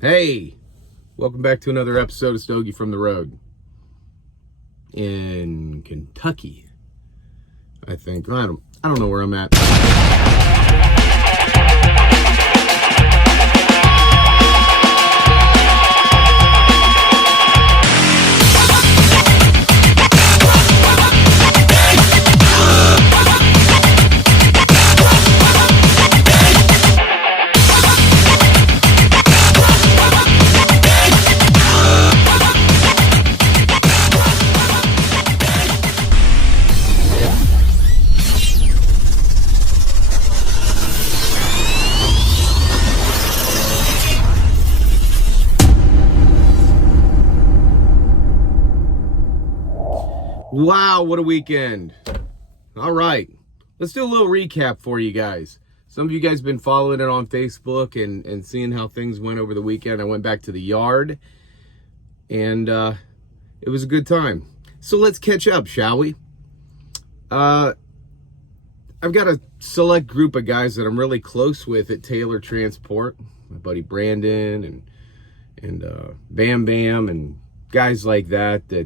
Hey, welcome back to another episode of Stogie from the Road. In Kentucky, I think. I don't know where I'm at. Wow, what a weekend. All right, let's do a little recap for you guys. Some of you guys have been following it on Facebook and seeing how things went over the weekend. I went back to the yard, and it was a good time. So let's catch up, shall we? I've got a select group of guys that I'm really close with at Taylor Transport. My buddy Brandon and Bam Bam and guys like that are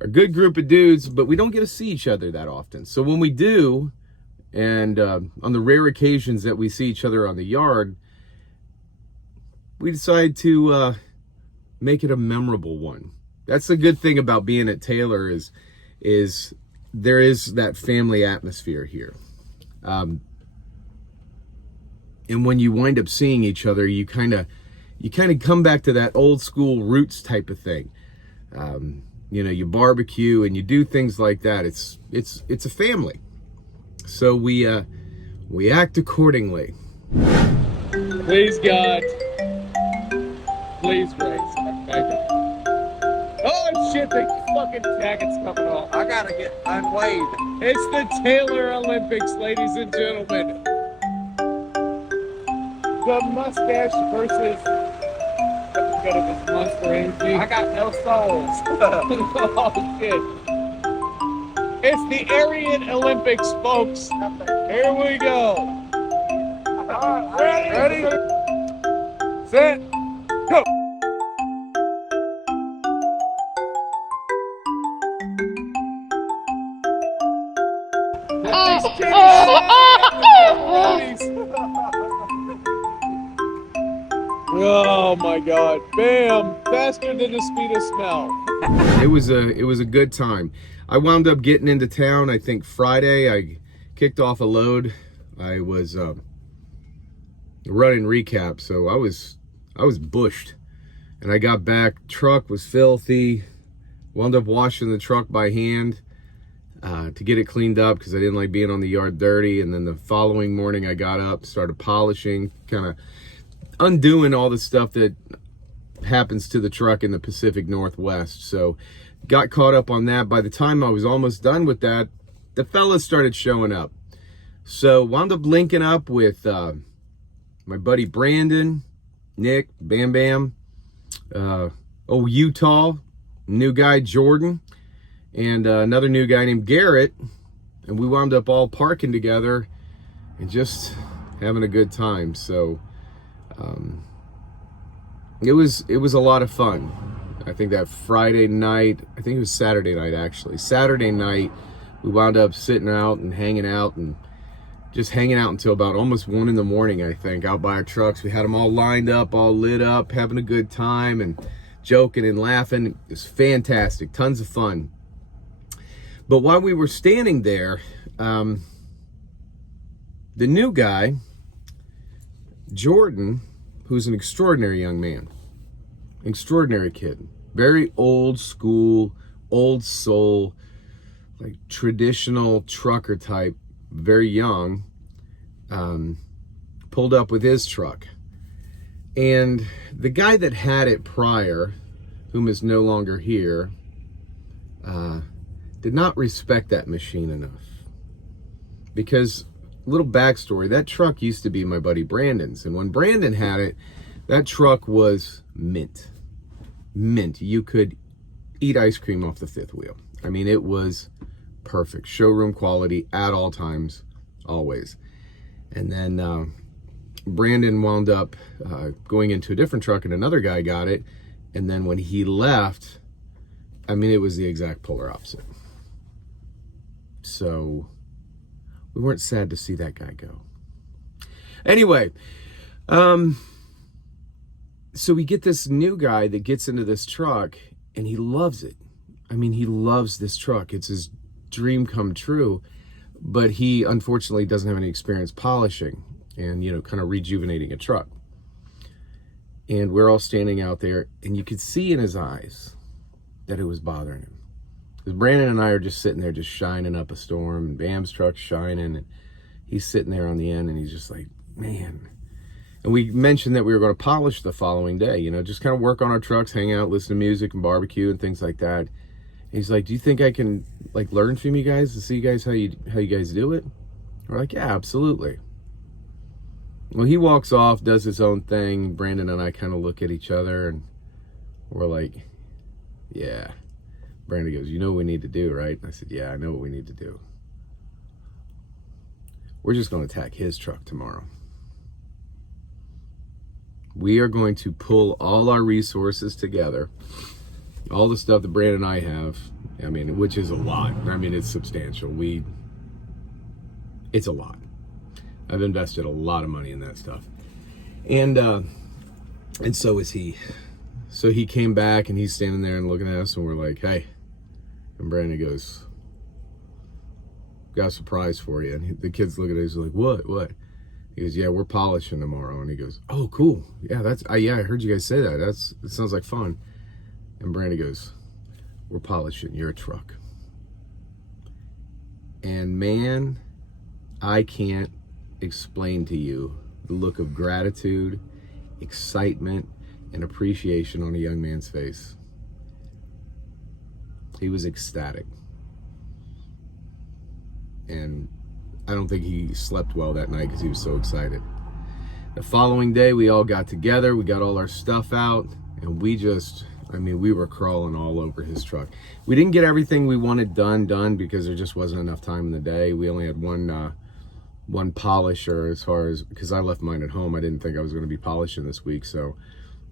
a good group of dudes, but we don't get to see each other that often. So when we do, and on the rare occasions that we see each other on the yard, we decide to make it a memorable one. That's the good thing about being at Taylor is there is that family atmosphere here. And when you wind up seeing each other, you kind of come back to that old school roots type of thing. You know, you barbecue and you do things like that. It's a family. So we act accordingly. Please God, please grace. Oh shit, the fucking jacket's coming off. I gotta get unweighed. It's the Taylor Olympics, ladies and gentlemen. The mustache versus bit of his Monster Energy. I got no souls. Oh shit. It's the Aryan Olympics, folks. Here we go. Ready? Set. Go. Oh my God! Bam! Faster than the speed of smell. It was a good time. I wound up getting into town. I think Friday. I kicked off a load. I was running recap, so I was bushed, and I got back. Truck was filthy. Wound up washing the truck by hand to get it cleaned up because I didn't like being on the yard dirty. And then the following morning, I got up, started polishing, kind of undoing all the stuff that happens to the truck in the Pacific Northwest. So got caught up on that. By the time I was almost done with that, the fellas started showing up. So wound up linking up with my buddy Brandon, Nick, Bam Bam, Utah, new guy Jordan, and another new guy named Garrett. And we wound up all parking together and just having a good time. So it was a lot of fun. I think that Friday night, I think it was Saturday night actually. Saturday night, we wound up sitting out and hanging out until about almost 1 in the morning, I think, out by our trucks. We had them all lined up, all lit up, having a good time and joking and laughing. It was fantastic, tons of fun. But while we were standing there, the new guy, Jordan, who's an extraordinary young man, extraordinary kid, very old school, old soul, like traditional trucker type, very young, pulled up with his truck. And the guy that had it prior, whom is no longer here, did not respect that machine enough. Because, little backstory, that truck used to be my buddy Brandon's, and when Brandon had it, that truck was mint. You could eat ice cream off the fifth wheel. I mean, it was perfect. Showroom quality at all times, always. And then Brandon wound up going into a different truck, and another guy got it. And then when he left, I mean, it was the exact polar opposite. So we weren't sad to see that guy go. Anyway, so we get this new guy that gets into this truck, and he loves it. I mean, he loves this truck. It's his dream come true, but he unfortunately doesn't have any experience polishing and, you know, kind of rejuvenating a truck. And we're all standing out there, and you could see in his eyes that it was bothering him. Because Brandon and I are just sitting there just shining up a storm, and Bam's truck's shining, and he's sitting there on the end, and he's just like, man. And we mentioned that we were going to polish the following day, you know, just kind of work on our trucks, hang out, listen to music and barbecue and things like that. And he's like, do you think I can like learn from you guys to see you guys how you guys do it? We're like, yeah, absolutely. Well, he walks off, does his own thing. Brandon and I kind of look at each other, and we're like, yeah. Brandon goes, you know what we need to do, right? I said, yeah, I know what we need to do. We're just going to attack his truck tomorrow. We are going to pull all our resources together, all the stuff that Brandon and I have, I mean, which is a lot. I mean, it's substantial. It's a lot. I've invested a lot of money in that stuff. And so is he. So he came back, and he's standing there and looking at us, and we're like, hey. And Brandon goes, got a surprise for you. And the kids look at us like, what? He goes, yeah, we're polishing tomorrow. And he goes, oh, cool. Yeah, I heard you guys say that. It sounds like fun. And Brandon goes, we're polishing your truck. And man, I can't explain to you the look of gratitude, excitement, and appreciation on a young man's face. He was ecstatic. And I don't think he slept well that night because he was so excited. The following day, we all got together, we got all our stuff out, and we were crawling all over his truck. We didn't get everything we wanted done because there just wasn't enough time in the day. We only had one polisher, as far as, because I left mine at home. I didn't think I was going to be polishing this week. So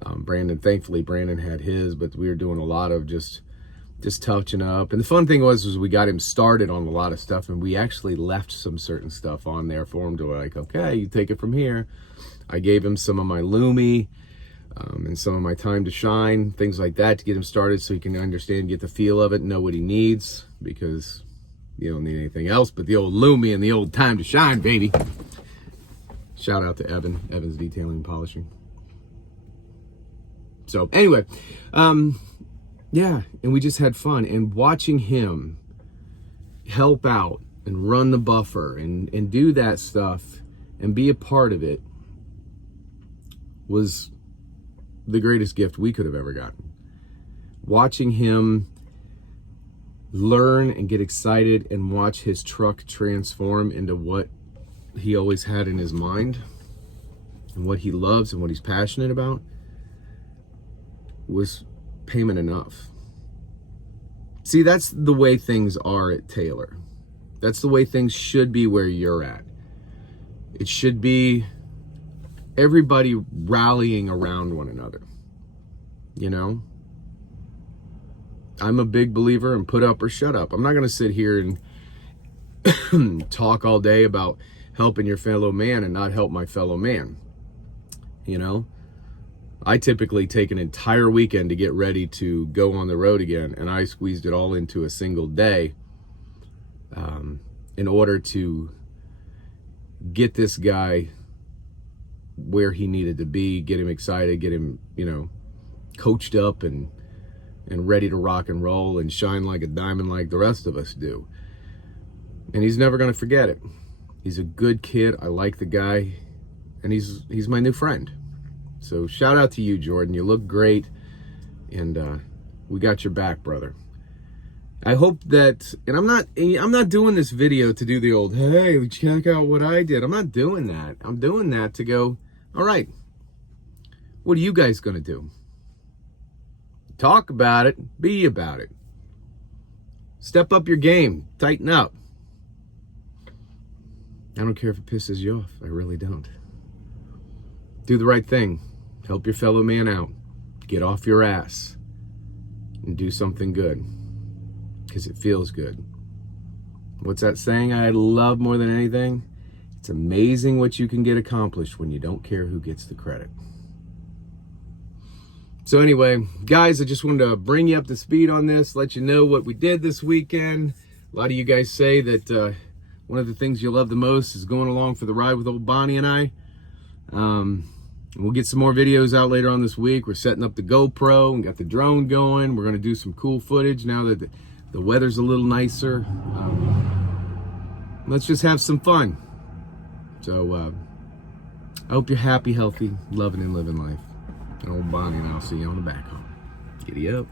thankfully Brandon had his, but we were doing a lot of just touching up. And the fun thing was we got him started on a lot of stuff, and we actually left some certain stuff on there for him to like, okay, you take it from here. I gave him some of my Lumi and some of my time to shine, things like that, to get him started so he can understand, get the feel of it, know what he needs, because you don't need anything else but the old Lumi and the old time to shine, baby. Shout out to Evan's Detailing and Polishing. So anyway, yeah, and we just had fun, and watching him help out and run the buffer and do that stuff and be a part of it was the greatest gift we could have ever gotten. Watching him learn and get excited and watch his truck transform into what he always had in his mind and what he loves and what he's passionate about was payment enough. See, that's the way things are at Taylor. That's the way things should be where you're at. It should be everybody rallying around one another. You know? I'm a big believer in put up or shut up. I'm not going to sit here and talk all day about helping your fellow man and not help my fellow man. You know? I typically take an entire weekend to get ready to go on the road again, and I squeezed it all into a single day in order to get this guy where he needed to be, get him excited, get him, you know, coached up and ready to rock and roll and shine like a diamond like the rest of us do. And he's never going to forget it. He's a good kid. I like the guy, and he's my new friend. So shout out to you, Jordan. You look great, and we got your back, brother. I hope that, and I'm not doing this video to do the old, hey, check out what I did. I'm not doing that. I'm doing that to go, all right, what are you guys going to do? Talk about it. Be about it. Step up your game. Tighten up. I don't care if it pisses you off. I really don't. do the right thing. Help your fellow man out. Get off your ass and do something good, because it feels good. What's that saying I love more than anything? It's amazing what you can get accomplished when you don't care who gets the credit. So anyway, guys, I just wanted to bring you up to speed on this, let you know what we did this weekend. A lot of you guys say that one of the things you love the most is going along for the ride with old Bonnie and I. We'll get some more videos out later on this week. We're setting up the GoPro and got the drone going. We're going to do some cool footage now that the weather's a little nicer. Let's just have some fun. So I hope you're happy, healthy, loving and living life. And old Bonnie and I'll see you on the back home. Giddy up.